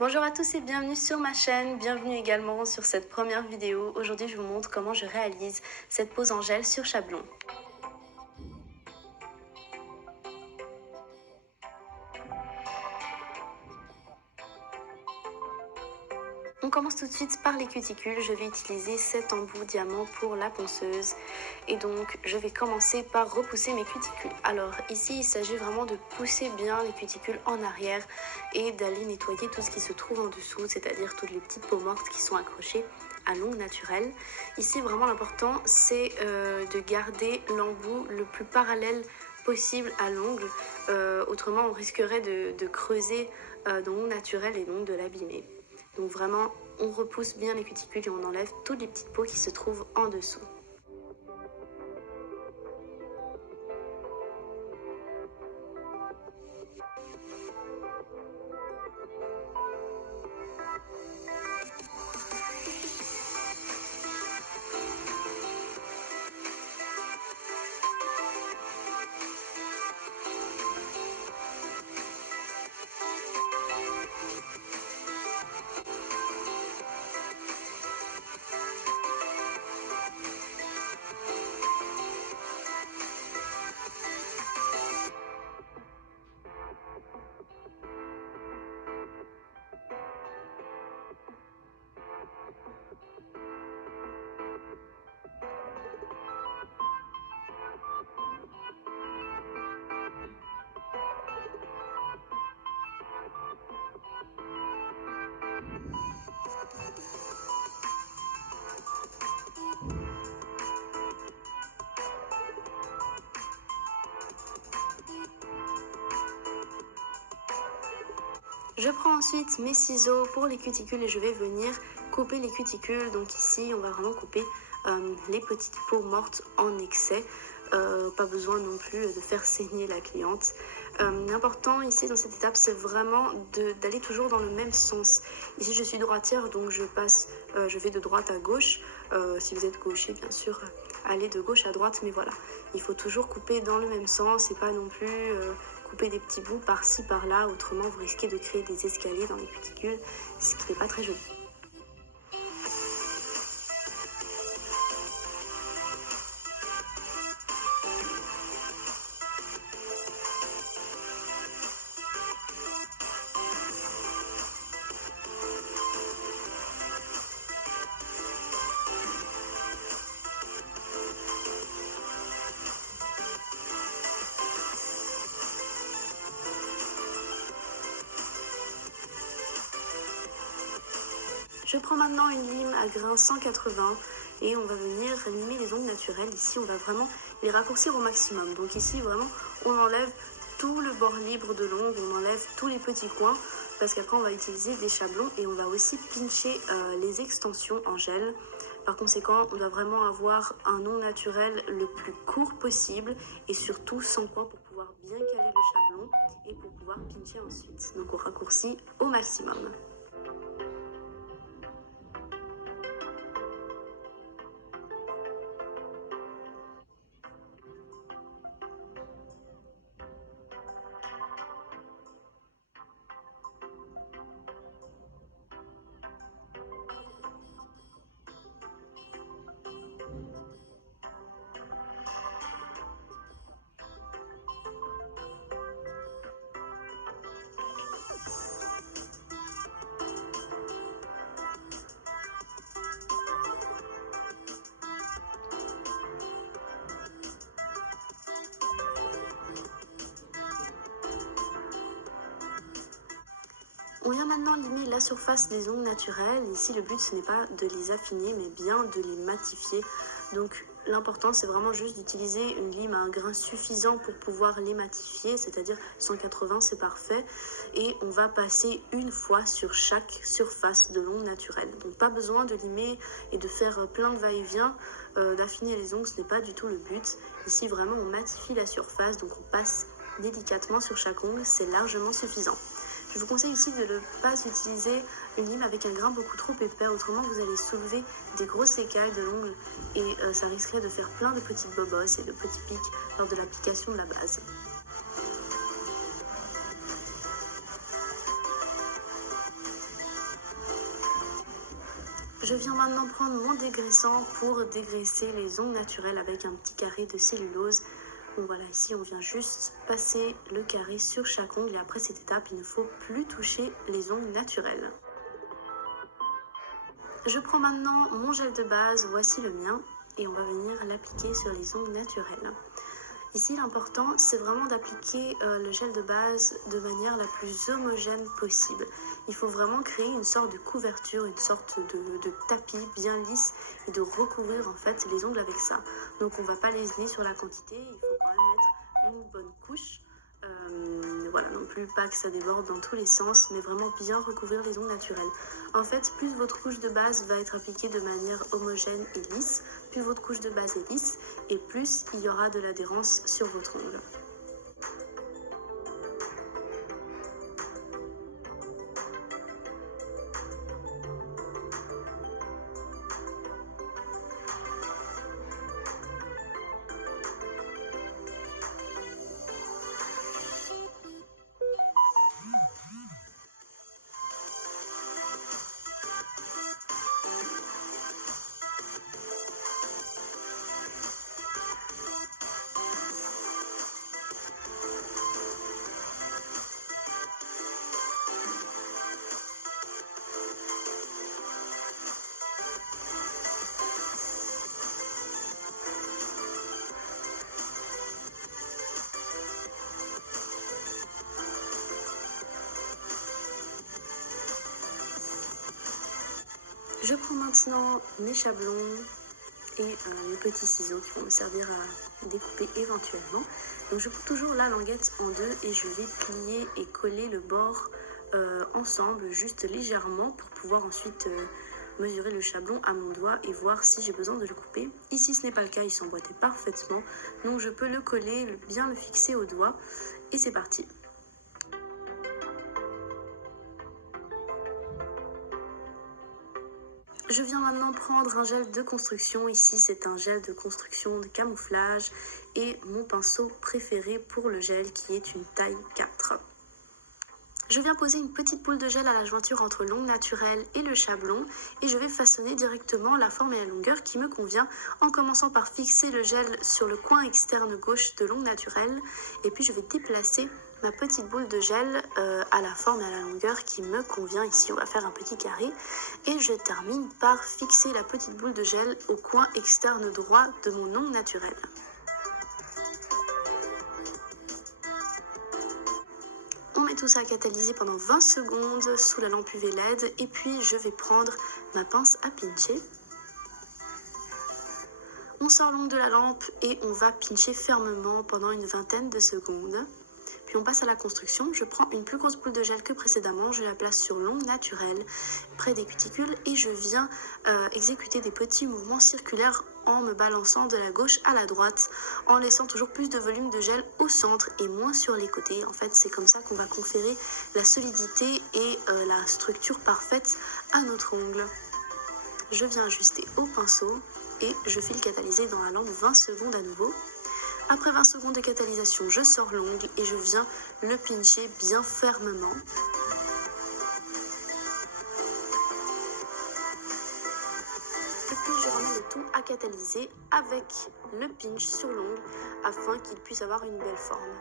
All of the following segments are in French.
Bonjour à tous et bienvenue sur ma chaîne, bienvenue également sur cette première vidéo. Aujourd'hui je vous montre comment je réalise cette pose en gel sur Chablon. On commence tout de suite par les cuticules. Je vais utiliser cet embout diamant pour la ponceuse. Et donc, je vais commencer par repousser mes cuticules. Alors ici, il s'agit vraiment de pousser bien les cuticules en arrière et d'aller nettoyer tout ce qui se trouve en dessous, c'est-à-dire toutes les petites peaux mortes qui sont accrochées à l'ongle naturelle. Ici, vraiment l'important, c'est de garder l'embout le plus parallèle possible à l'ongle. Autrement, on risquerait de creuser dans l'ongle naturel et donc de l'abîmer. Donc vraiment, on repousse bien les cuticules et on enlève toutes les petites peaux qui se trouvent en dessous. Je prends ensuite mes ciseaux pour les cuticules et je vais venir couper les cuticules. Donc ici, on va vraiment couper les petites peaux mortes en excès. Pas besoin non plus de faire saigner la cliente. L'important ici dans cette étape, c'est vraiment d'aller toujours dans le même sens. Ici, je suis droitière, donc je vais de droite à gauche. Si vous êtes gaucher, bien sûr, allez de gauche à droite. Mais voilà, il faut toujours couper dans le même sens et pas non plus couper des petits bouts par-ci, par-là. Autrement, vous risquez de créer des escaliers dans les cuticules, ce qui n'est pas très joli. Je prends maintenant une lime à grain 180 et on va venir limer les ongles naturels. Ici, on va vraiment les raccourcir au maximum. Donc ici, vraiment, on enlève tout le bord libre de l'ongle, on enlève tous les petits coins parce qu'après, on va utiliser des chablons et on va aussi pincher les extensions en gel. Par conséquent, on doit vraiment avoir un ongle naturel le plus court possible et surtout sans coin pour pouvoir bien caler le chablon et pour pouvoir pincher ensuite. Donc on raccourcit au maximum. On vient maintenant limer la surface des ongles naturels. Ici, le but, ce n'est pas de les affiner, mais bien de les matifier. Donc, l'important, c'est vraiment juste d'utiliser une lime à un grain suffisant pour pouvoir les matifier, c'est-à-dire 180, c'est parfait. Et on va passer une fois sur chaque surface de l'ongle naturel. Donc, pas besoin de limer et de faire plein de va-et-vient, d'affiner les ongles, ce n'est pas du tout le but. Ici, vraiment, on matifie la surface, donc on passe délicatement sur chaque ongle, c'est largement suffisant. Je vous conseille ici de ne pas utiliser une lime avec un grain beaucoup trop épais, autrement vous allez soulever des grosses écailles de l'ongle et ça risquerait de faire plein de petites bobosses et de petits pics lors de l'application de la base. Je viens maintenant prendre mon dégraissant pour dégraisser les ongles naturels avec un petit carré de cellulose. Donc voilà, ici on vient juste passer le carré sur chaque ongle et après cette étape, il ne faut plus toucher les ongles naturels. Je prends maintenant mon gel de base, voici le mien, et on va venir l'appliquer sur les ongles naturels. Ici, l'important, c'est vraiment d'appliquer le gel de base de manière la plus homogène possible. Il faut vraiment créer une sorte de couverture, une sorte de tapis bien lisse et de recouvrir en fait les ongles avec ça. Donc on ne va pas lésiner sur la quantité, il faut quand même mettre une bonne couche. Voilà, non plus pas que ça déborde dans tous les sens, mais vraiment bien recouvrir les ongles naturels. En fait, plus votre couche de base va être appliquée de manière homogène et lisse, plus votre couche de base est lisse, et plus il y aura de l'adhérence sur votre ongle. Je prends maintenant mes chablons et mes petits ciseaux qui vont me servir à découper éventuellement. Donc je coupe toujours la languette en deux et je vais plier et coller le bord ensemble juste légèrement pour pouvoir ensuite mesurer le chablon à mon doigt et voir si j'ai besoin de le couper. Ici ce n'est pas le cas, il s'emboîtait parfaitement, donc je peux le coller, bien le fixer au doigt et c'est parti. Je viens maintenant prendre un gel de construction. Ici, c'est un gel de construction de camouflage et mon pinceau préféré pour le gel qui est une taille 4. Je viens poser une petite boule de gel à la jointure entre l'ongle naturel et le chablon et je vais façonner directement la forme et la longueur qui me convient en commençant par fixer le gel sur le coin externe gauche de l'ongle naturel et puis je vais déplacer ma petite boule de gel à la forme et à la longueur qui me convient. Ici, on va faire un petit carré et je termine par fixer la petite boule de gel au coin externe droit de mon ongle naturel. On met tout ça à catalyser pendant 20 secondes sous la lampe UV LED et puis je vais prendre ma pince à pincher. On sort l'ongle de la lampe et on va pincher fermement pendant une vingtaine de secondes. Puis on passe à la construction. Je prends une plus grosse boule de gel que précédemment, je la place sur l'ongle naturel près des cuticules et je viens exécuter des petits mouvements circulaires en me balançant de la gauche à la droite, en laissant toujours plus de volume de gel au centre et moins sur les côtés. En fait, c'est comme ça qu'on va conférer la solidité et la structure parfaite à notre ongle. Je viens ajuster au pinceau et je file catalyser dans la lampe 20 secondes à nouveau. Après 20 secondes de catalysation, je sors l'ongle et je viens le pincher bien fermement. Et puis je remets le tout à catalyser avec le pinch sur l'ongle afin qu'il puisse avoir une belle forme.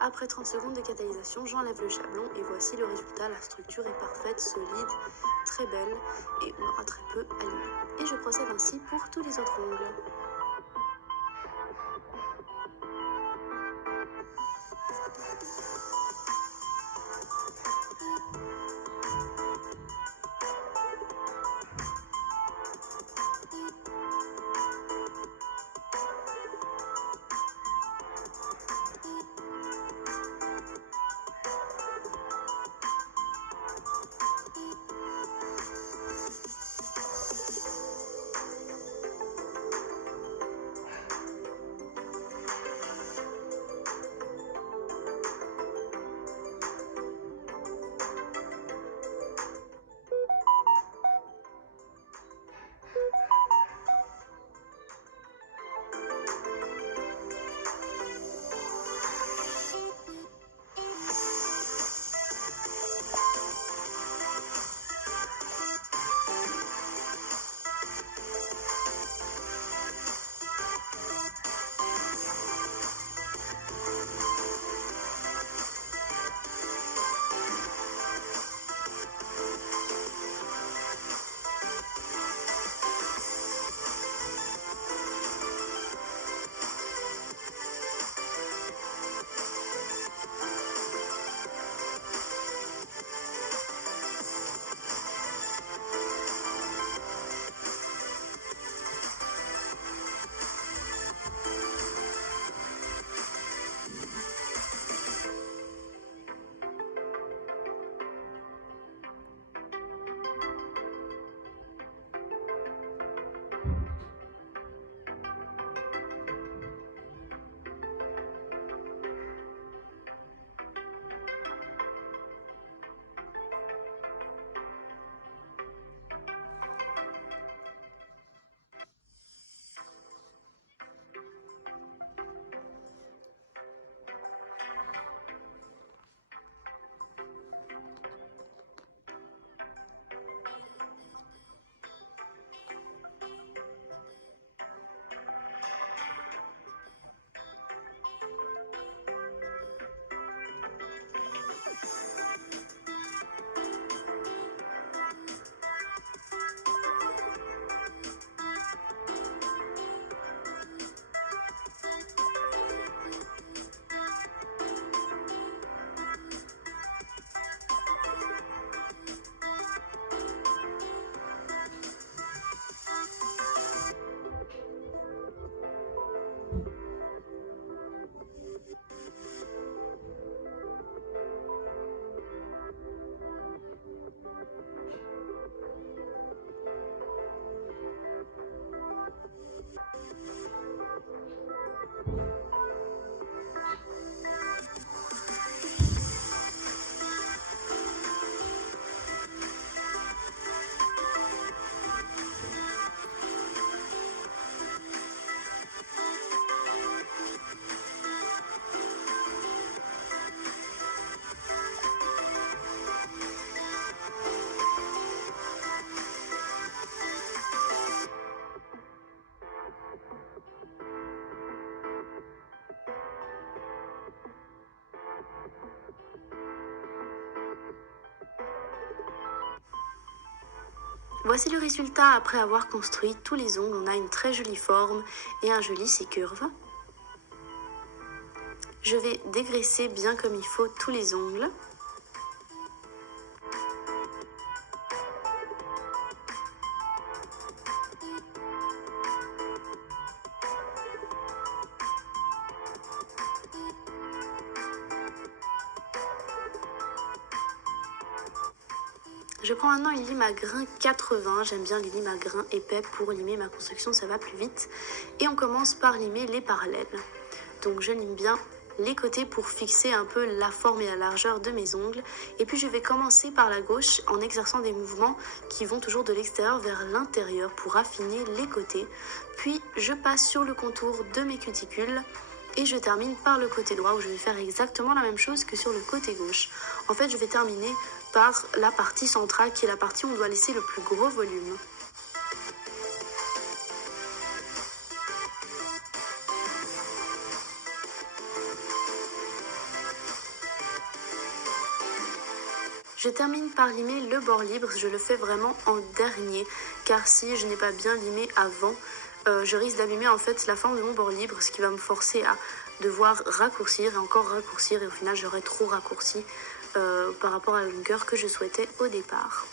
Après 30 secondes de catalysation, j'enlève le chablon et voici le résultat. La structure est parfaite, solide, très belle et on aura très peu à limer. Et je procède ainsi pour tous les autres ongles. Voici le résultat après avoir construit tous les ongles. On a une très jolie forme et un joli C-curve. Je vais dégraisser bien comme il faut tous les ongles. Je prends maintenant une lime à grains 80, j'aime bien les limes à grains épais pour limer ma construction, ça va plus vite. Et on commence par limer les parallèles. Donc je lime bien les côtés pour fixer un peu la forme et la largeur de mes ongles. Et puis je vais commencer par la gauche en exerçant des mouvements qui vont toujours de l'extérieur vers l'intérieur pour affiner les côtés. Puis je passe sur le contour de mes cuticules. Et je termine par le côté droit où je vais faire exactement la même chose que sur le côté gauche. En fait, je vais terminer par la partie centrale qui est la partie où on doit laisser le plus gros volume. Je termine par limer le bord libre, je le fais vraiment en dernier, car si je n'ai pas bien limé avant, je risque d'abîmer en fait la forme de mon bord libre, ce qui va me forcer à devoir raccourcir et encore raccourcir, et au final j'aurai trop raccourci par rapport à la longueur que je souhaitais au départ.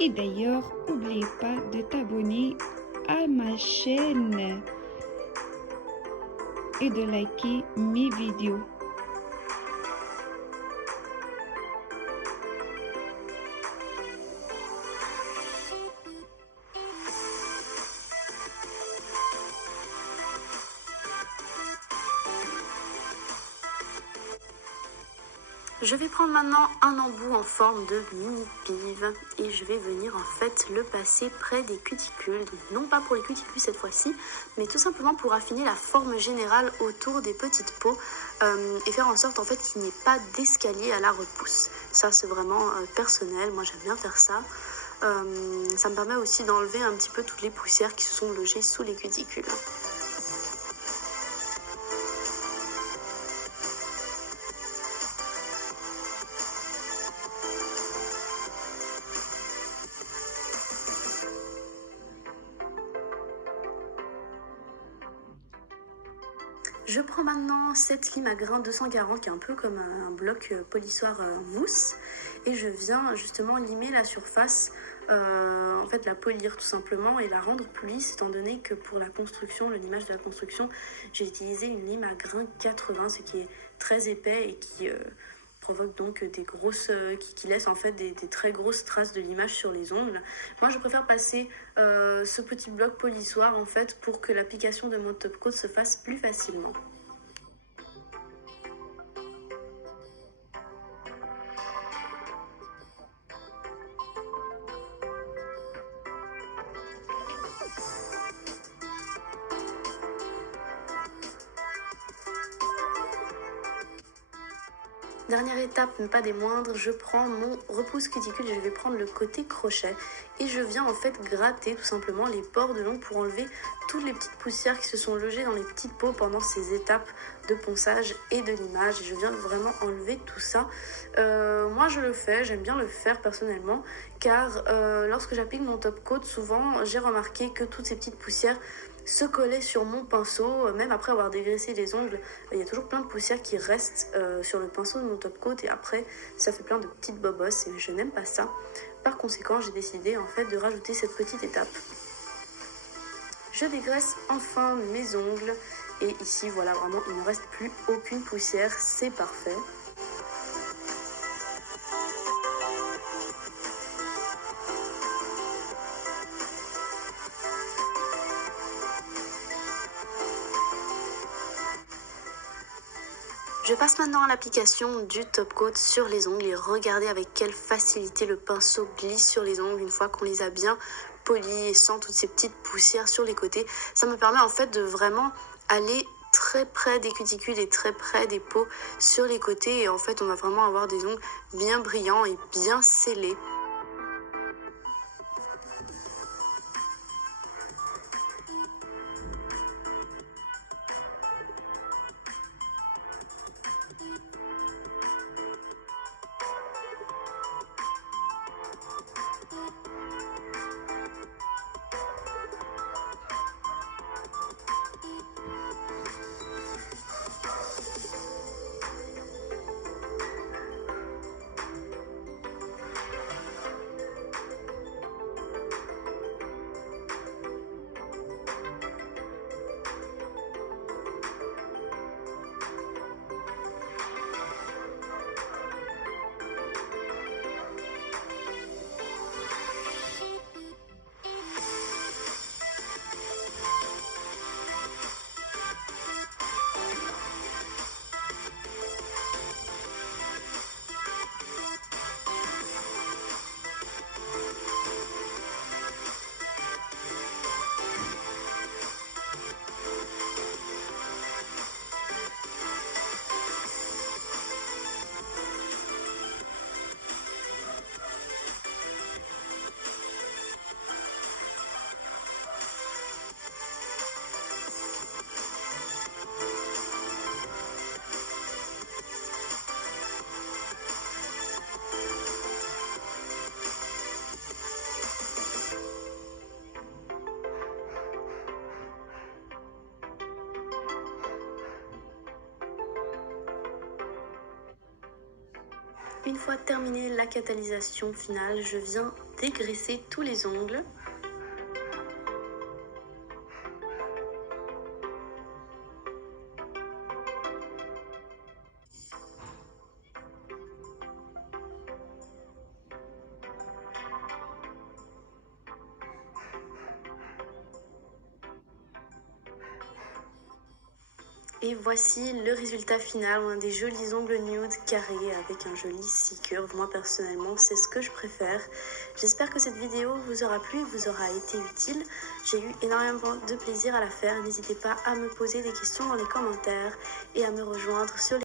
Et d'ailleurs, n'oubliez pas de t'abonner à ma chaîne et de liker mes vidéos. Je vais prendre maintenant un embout en forme de mini pive et je vais venir en fait le passer près des cuticules. Donc non pas pour les cuticules cette fois-ci, mais tout simplement pour affiner la forme générale autour des petites peaux et faire en sorte en fait qu'il n'y ait pas d'escalier à la repousse. Ça c'est vraiment personnel, moi j'aime bien faire ça. Ça me permet aussi d'enlever un petit peu toutes les poussières qui se sont logées sous les cuticules. Je prends maintenant cette lime à grains 240 qui est un peu comme un bloc polissoir mousse et je viens justement limer la surface, en fait la polir tout simplement et la rendre plus lisse étant donné que pour la construction, le limage de la construction, j'ai utilisé une lime à grains 80, ce qui est très épais et qui provoque donc des grosses, qui laisse en fait des très grosses traces de limage sur les ongles. Moi je préfère passer ce petit bloc polissoir en fait pour que l'application de mon top coat se fasse plus facilement. Dernière étape, mais pas des moindres, je prends mon repousse cuticule et je vais prendre le côté crochet et je viens en fait gratter tout simplement les bords de l'ongle pour enlever toutes les petites poussières qui se sont logées dans les petites peaux pendant ces étapes de ponçage et de limage et je viens vraiment enlever tout ça. Moi je le fais, j'aime bien le faire personnellement car lorsque j'applique mon top coat souvent j'ai remarqué que toutes ces petites poussières se coller sur mon pinceau, même après avoir dégraissé les ongles, il y a toujours plein de poussière qui restent sur le pinceau de mon top coat et après ça fait plein de petites bobosses et je n'aime pas ça. Par conséquent, j'ai décidé en fait de rajouter cette petite étape. Je dégraisse enfin mes ongles et ici voilà vraiment il ne reste plus aucune poussière, c'est parfait. Je passe maintenant à l'application du top coat sur les ongles et regardez avec quelle facilité le pinceau glisse sur les ongles une fois qu'on les a bien polis et sans toutes ces petites poussières sur les côtés. Ça me permet en fait de vraiment aller très près des cuticules et très près des peaux sur les côtés et en fait on va vraiment avoir des ongles bien brillants et bien scellés. Une fois terminée la catalysation finale, je viens dégraisser tous les ongles. Et voici le résultat final. On a des jolis ongles nude carrés avec un joli C-curve. Moi personnellement, c'est ce que je préfère. J'espère que cette vidéo vous aura plu, vous aura été utile. J'ai eu énormément de plaisir à la faire. N'hésitez pas à me poser des questions dans les commentaires et à me rejoindre sur les